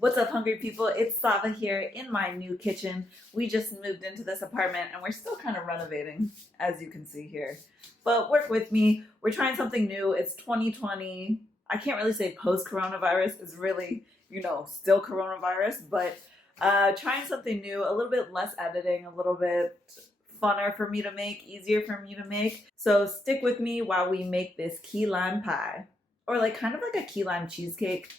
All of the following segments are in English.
What's up, hungry people? It's Sava here in my new kitchen. We just moved into this apartment and we're still kind of renovating, as you can see here. But work with me. We're trying something new. It's 2020. I can't really say post-coronavirus. It's really, still coronavirus, but trying something new, a little bit less editing, a little bit funner for me to make, easier for me to make. So stick with me while we make this key lime pie, or kind of like a key lime cheesecake.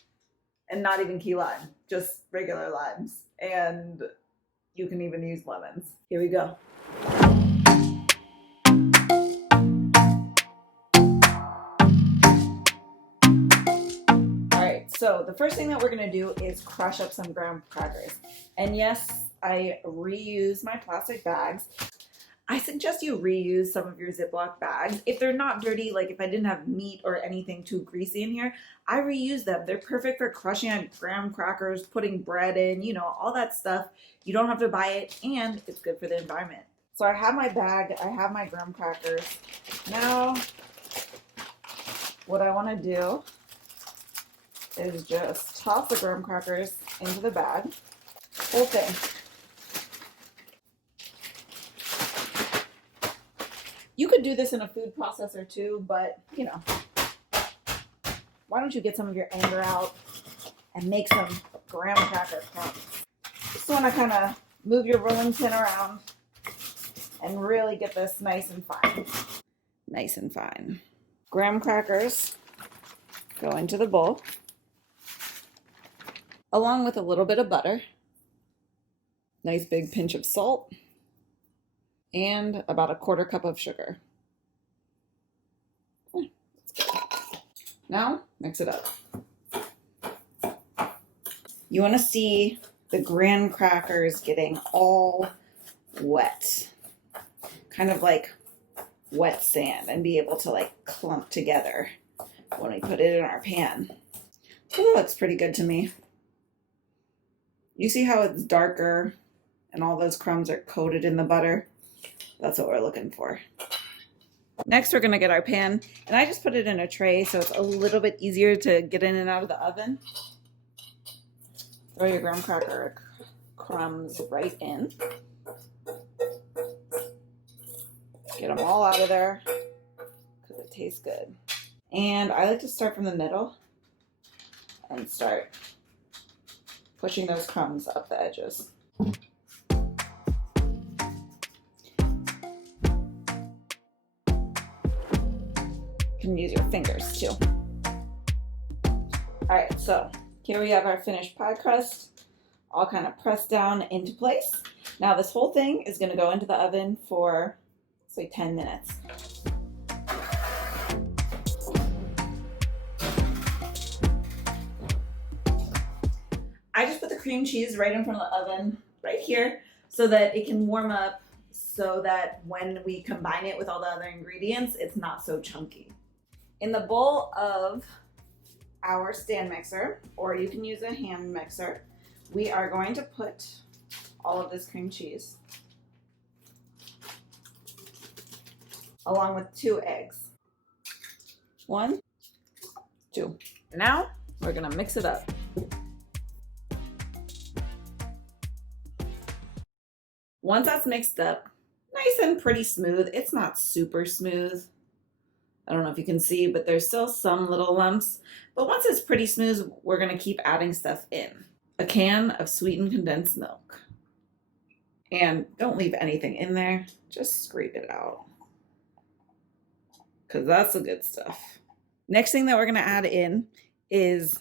And not even key lime, just regular limes. And you can even use lemons. Here we go. All right, so the first thing that we're gonna do is crush up some graham crackers. And yes, I reuse my plastic bags. I suggest you reuse some of your Ziploc bags. If they're not dirty, like if I didn't have meat or anything too greasy in here, I reuse them. They're perfect for crushing up graham crackers, putting bread in, all that stuff. You don't have to buy it, and it's good for the environment. So I have my bag, I have my graham crackers. Now, what I want to do is just toss the graham crackers into the bag. Whole thing. You could do this in a food processor too, but why don't you get some of your anger out and make some graham cracker crumbs? Just want to kind of move your rolling pin around and really get this nice and fine. Nice and fine. Graham crackers go into the bowl, along with a little bit of butter, nice big pinch of salt, and about 1/4 cup of sugar. Now, mix it up. You want to see the graham crackers getting all wet, kind of like wet sand, and be able to clump together when we put it in our pan. It looks pretty good to me. You see how it's darker and all those crumbs are coated in the butter? That's what we're looking for. Next, we're going to get our pan, and I just put it in a tray so it's a little bit easier to get in and out of the oven. Throw your graham cracker crumbs right in. Get them all out of there because it tastes good. And I like to start from the middle and start pushing those crumbs up the edges. You can use your fingers too. All right, so here we have our finished pie crust, all kind of pressed down into place. Now this whole thing is going to go into the oven for, say, 10 minutes. I just put the cream cheese right in front of the oven, right here, so that it can warm up, so that when we combine it with all the other ingredients, it's not so chunky. In the bowl of our stand mixer, or you can use a hand mixer, we are going to put all of this cream cheese along with 2 eggs. 1, 2. Now we're gonna mix it up. Once that's mixed up, nice and pretty smooth. It's not super smooth. I don't know if you can see, but there's still some little lumps. But once it's pretty smooth, we're going to keep adding stuff in. A can of sweetened condensed milk. And don't leave anything in there. Just scrape it out, because that's the good stuff. Next thing that we're going to add in is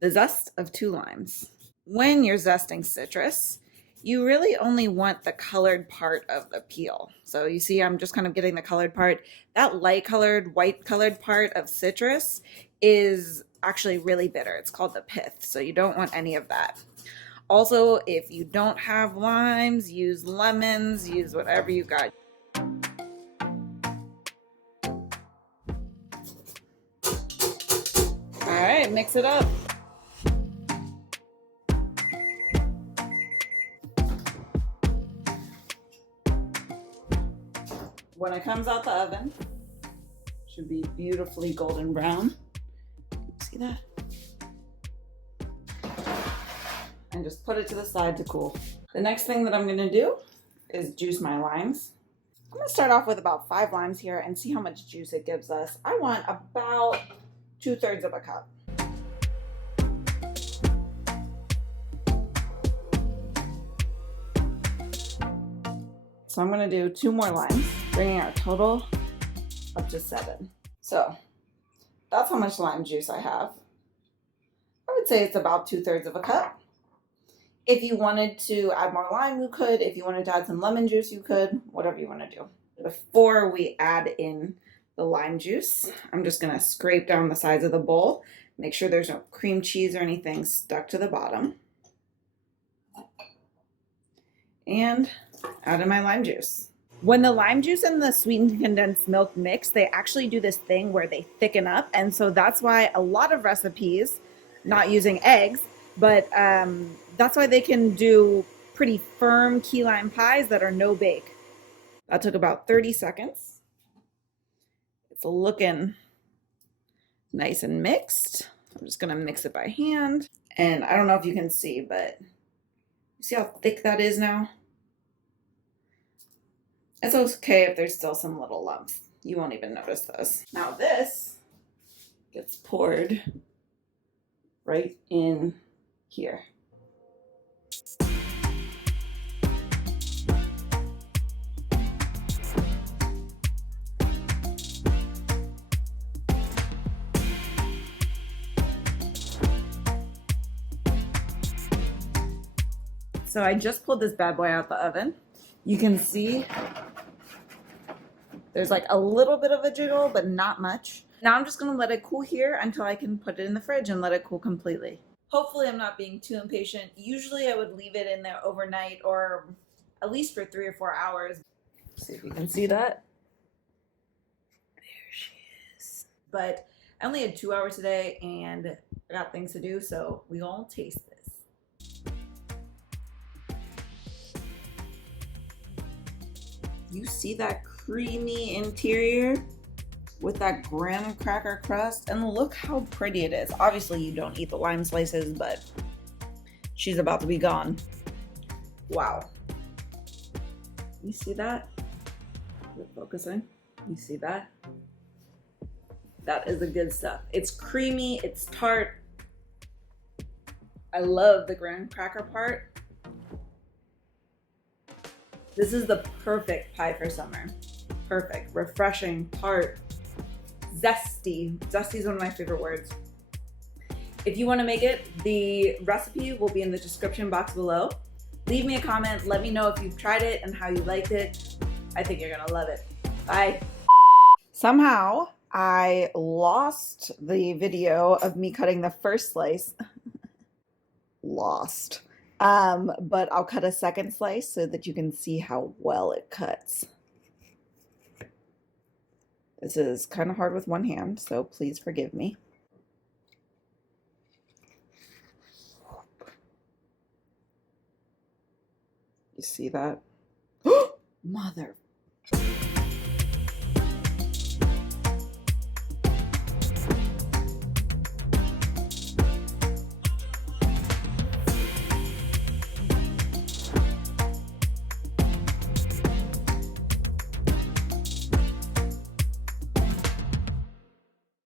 the zest of 2 limes. When you're zesting citrus, you really only want the colored part of the peel. So you see I'm just kind of getting the colored part. That light colored, white colored part of citrus is actually really bitter. It's called the pith, so you don't want any of that. Also, if you don't have limes, use lemons, use whatever you got. All right, mix it up. When it comes out the oven, should be beautifully golden brown. See that? and just put it to the side to cool. The next thing that I'm gonna do is juice my limes. I'm gonna start off with about 5 limes here and see how much juice it gives us. I want about 2/3 of a cup. So I'm gonna do 2 more limes, bringing our total up to 7. So that's how much lime juice I have. I would say it's about 2/3 of a cup. If you wanted to add more lime, you could. If you wanted to add some lemon juice, you could. Whatever you want to do. Before we add in the lime juice, I'm just going to scrape down the sides of the bowl. Make sure there's no cream cheese or anything stuck to the bottom. And add in my lime juice. When the lime juice and the sweetened condensed milk mix, they actually do this thing where they thicken up. And so that's why a lot of recipes, not using eggs, but that's why they can do pretty firm key lime pies that are no bake. That took about 30 seconds. It's looking nice and mixed. I'm just gonna mix it by hand. And I don't know if you can see, but you see how thick that is now? It's okay if there's still some little lumps. You won't even notice those. Now this gets poured right in here. So I just pulled this bad boy out the oven. You can see there's like a little bit of a jiggle, but not much. Now I'm just gonna let it cool here until I can put it in the fridge and let it cool completely. Hopefully I'm not being too impatient. Usually I would leave it in there overnight or at least for 3 or 4 hours. See if you can see that. There she is. But I only had 2 hours today and I got things to do, so we gonna taste this. You see that creamy interior with that graham cracker crust, and look how pretty it is. Obviously you don't eat the lime slices, but she's about to be gone. Wow. You see that? We're focusing. You see that? That is the good stuff. It's creamy, it's tart. I love the graham cracker part. This is the perfect pie for summer. Perfect, refreshing, tart, zesty. Zesty is one of my favorite words. If you want to make it, the recipe will be in the description box below. Leave me a comment, let me know if you've tried it and how you liked it. I think you're gonna love it. Bye. Somehow, I lost the video of me cutting the first slice. Lost. But I'll cut a second slice so that you can see how well it cuts. This is kind of hard with one hand, so please forgive me. You see that? Mother